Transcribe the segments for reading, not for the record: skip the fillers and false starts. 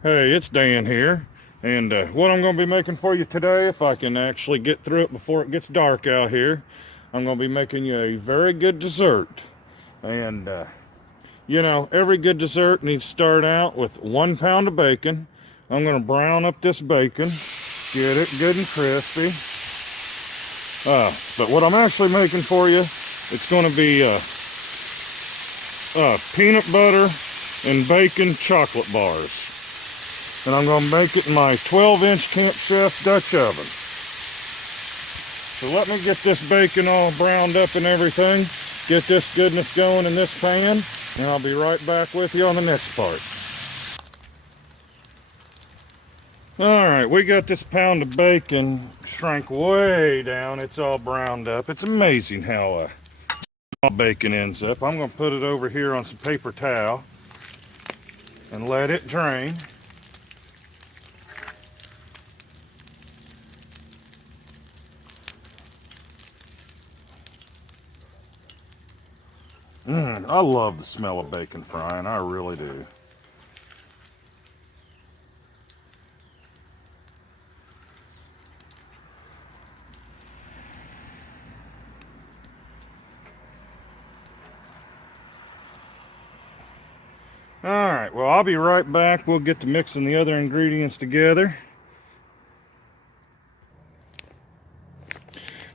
Hey, it's Dan here, and what I'm going to be making for you today, if I can actually get through it before it gets dark out here, I'm going to be making you a very good dessert. And, every good dessert needs to start out with 1 pound of bacon. I'm going to brown up this bacon, get it good and crispy. But what I'm actually making for you, it's going to be peanut butter and bacon chocolate bars. And I'm going to make it in my 12-inch Camp Chef Dutch oven. So let me get this bacon all browned up and everything, get this goodness going in this pan, and I'll be right back with you on the next part. Alright, we got this pound of bacon shrank way down. It's all browned up. It's amazing how bacon ends up. I'm going to put it over here on some paper towel and let it drain. I love the smell of bacon frying. I really do. Alright, well, I'll be right back. We'll get to mixing the other ingredients together.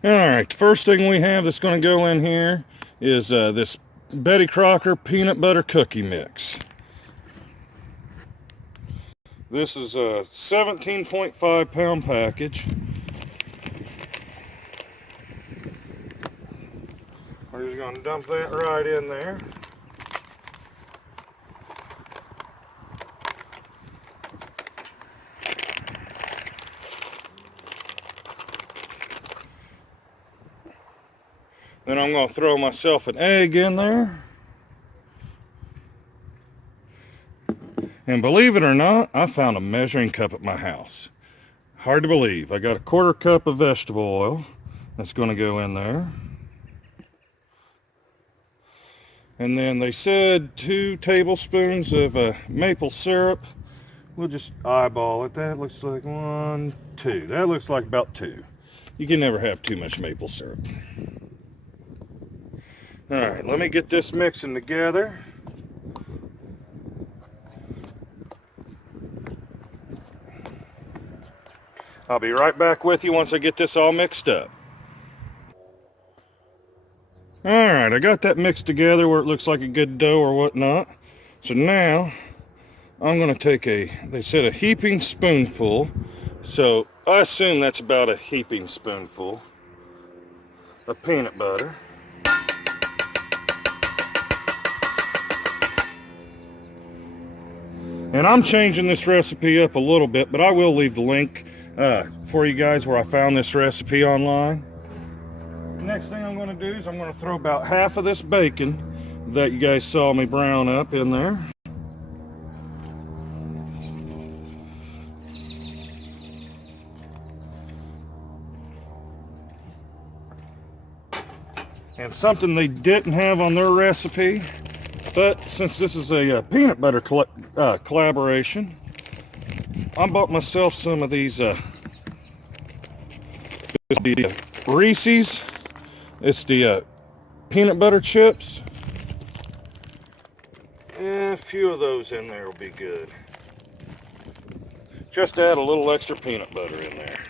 Alright, the first thing we have that's going to go in here is this Betty Crocker peanut butter cookie mix. This is a 17.5 pound package. We're just going to dump that right in there. Then I'm going to throw myself an egg in there. And believe it or not, I found a measuring cup at my house. Hard to believe. I got a 1/4 cup of vegetable oil that's going to go in there. And then they said 2 tablespoons of maple syrup. We'll just eyeball it. That looks like 1, 2. That looks like about 2. You can never have too much maple syrup. Alright, let me get this mixing together. I'll be right back with you once I get this all mixed up. Alright, I got that mixed together where it looks like a good dough or whatnot. So now, I'm going to take they said a heaping spoonful. So I assume that's about a heaping spoonful of peanut butter. And I'm changing this recipe up a little bit, but I will leave the link for you guys where I found this recipe online. Next thing I'm going to do is I'm going to throw about half of this bacon that you guys saw me brown up in there. And something they didn't have on their recipe, but since this is a peanut butter collaboration, I bought myself some of these Reese's. It's the peanut butter chips. And a few of those in there will be good. Just add a little extra peanut butter in there.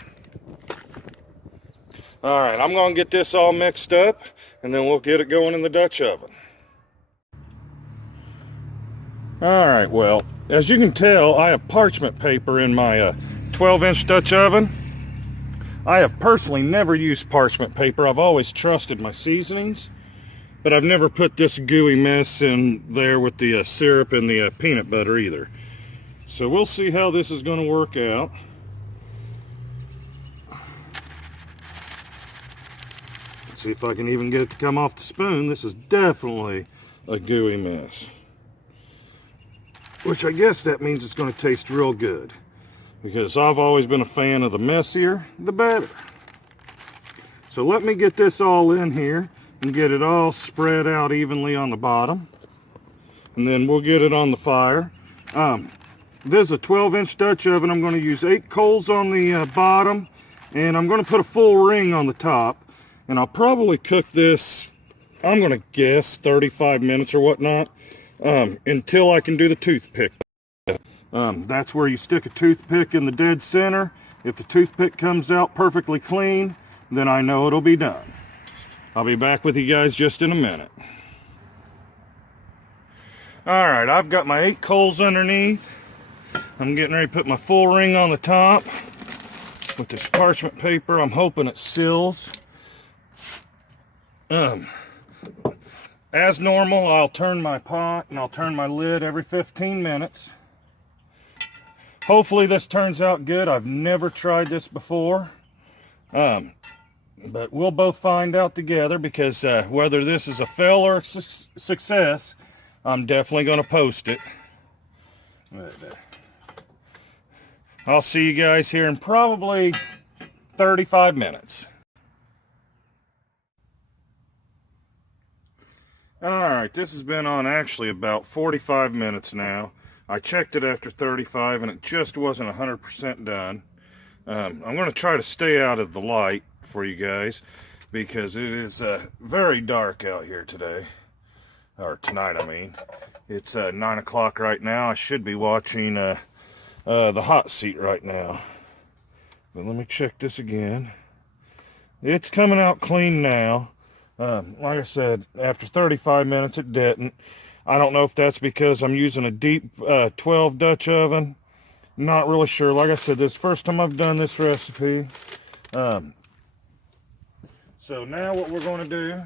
Alright, I'm going to get this all mixed up, and then we'll get it going in the Dutch oven. Alright, well, as you can tell, I have parchment paper in my 12-inch Dutch oven. I have personally never used parchment paper. I've always trusted my seasonings, but I've never put this gooey mess in there with the syrup and the peanut butter either. So we'll see how this is going to work out. Let's see if I can even get it to come off the spoon. This is definitely a gooey mess, which I guess that means it's going to taste real good, because I've always been a fan of the messier, the better. So let me get this all in here and get it all spread out evenly on the bottom, and then we'll get it on the fire. This is a 12-inch Dutch oven. I'm going to use 8 coals on the bottom, and I'm going to put a full ring on the top. And I'll probably cook this, I'm going to guess, 35 minutes or whatnot, until I can do the toothpick. That's where you stick a toothpick in the dead center. If the toothpick comes out perfectly clean, then I know it'll be done. I'll be back with you guys just in a minute. Alright, I've got my 8 coals underneath. I'm getting ready to put my full ring on the top with this parchment paper. I'm hoping it seals. As normal, I'll turn my pot and I'll turn my lid every 15 minutes. Hopefully this turns out good. I've never tried this before. But we'll both find out together, because whether this is a fail or a success, I'm definitely going to post it. I'll see you guys here in probably 35 minutes. Alright, this has been on actually about 45 minutes now. I checked it after 35 and it just wasn't 100% done. I'm going to try to stay out of the light for you guys, because it is very dark out here today. Or tonight, I mean. It's 9 o'clock right now. I should be watching the hot seat right now. But let me check this again. It's coming out clean now. Like I said, after 35 minutes it didn't. I don't know if that's because I'm using a deep 12 Dutch oven. Not really sure. Like I said, this is the first time I've done this recipe. So now what we're going to do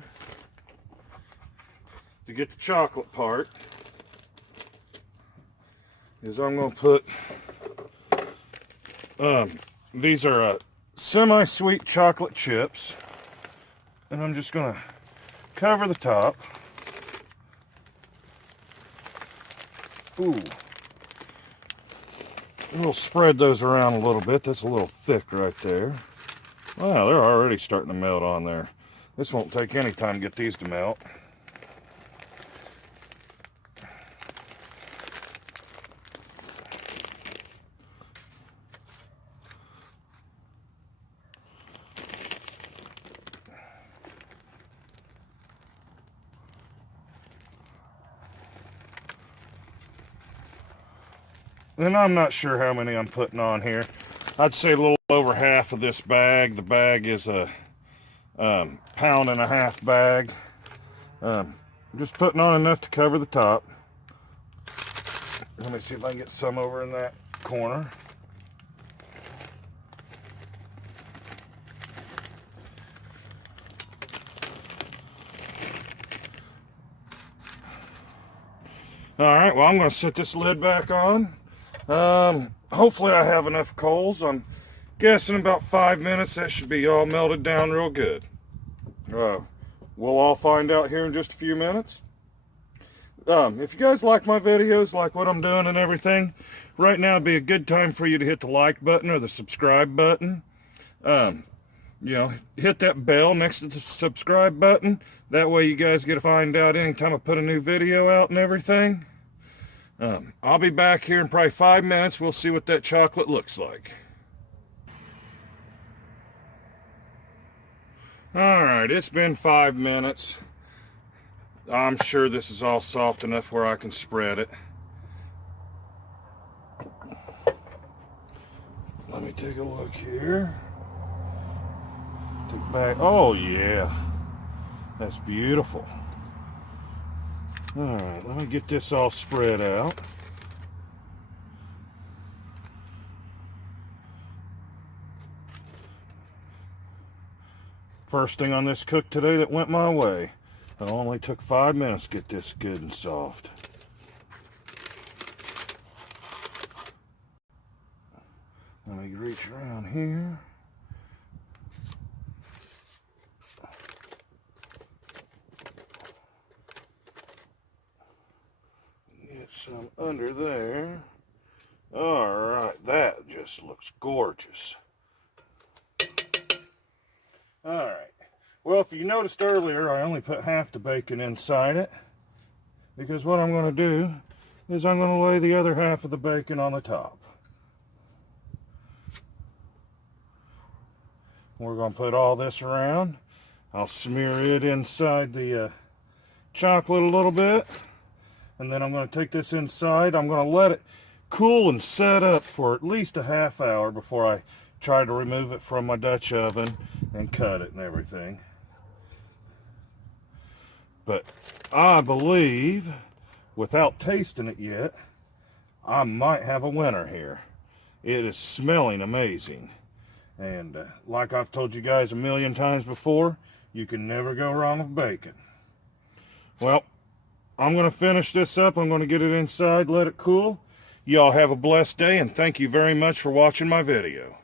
to get the chocolate part is I'm going to put, these are semi-sweet chocolate chips, and I'm just going to cover the top. Ooh. We'll spread those around a little bit. That's a little thick right there. Wow, they're already starting to melt on there. This won't take any time to get these to melt. And I'm not sure how many I'm putting on here. I'd say a little over half of this bag. The bag is a pound-and-a-half bag. Just putting on enough to cover the top. Let me see if I can get some over in that corner. Alright, well, I'm going to set this lid back on. Hopefully I have enough coals. I'm guessing about 5 minutes that should be all melted down real good. We'll all find out here in just a few minutes. If you guys like my videos, like what I'm doing and everything, right now would be a good time for you to hit the like button or the subscribe button. You know, hit that bell next to the subscribe button. That way you guys get to find out anytime I put a new video out and everything. I'll be back here in probably 5 minutes. We'll see what that chocolate looks like. Alright, it's been 5 minutes. I'm sure this is all soft enough where I can spread it. Let me take a look here. Take back. Oh yeah, that's beautiful. Alright, let me get this all spread out. First thing on this cook today that went my way. It only took 5 minutes to get this good and soft. Let me reach around here. Get some under there. Alright, that just looks gorgeous. Alright. Well, if you noticed earlier, I only put half the bacon inside it, because what I'm going to do is I'm going to lay the other half of the bacon on the top. We're going to put all this around. I'll smear it inside the chocolate a little bit. And then I'm going to take this inside. I'm going to let it cool and set up for at least a half hour before I try to remove it from my Dutch oven and cut it and everything. But I believe, without tasting it yet, I might have a winner here. It is smelling amazing. And like I've told you guys a million times before, you can never go wrong with bacon. Well, I'm going to finish this up. I'm going to get it inside, let it cool. Y'all have a blessed day, and thank you very much for watching my video.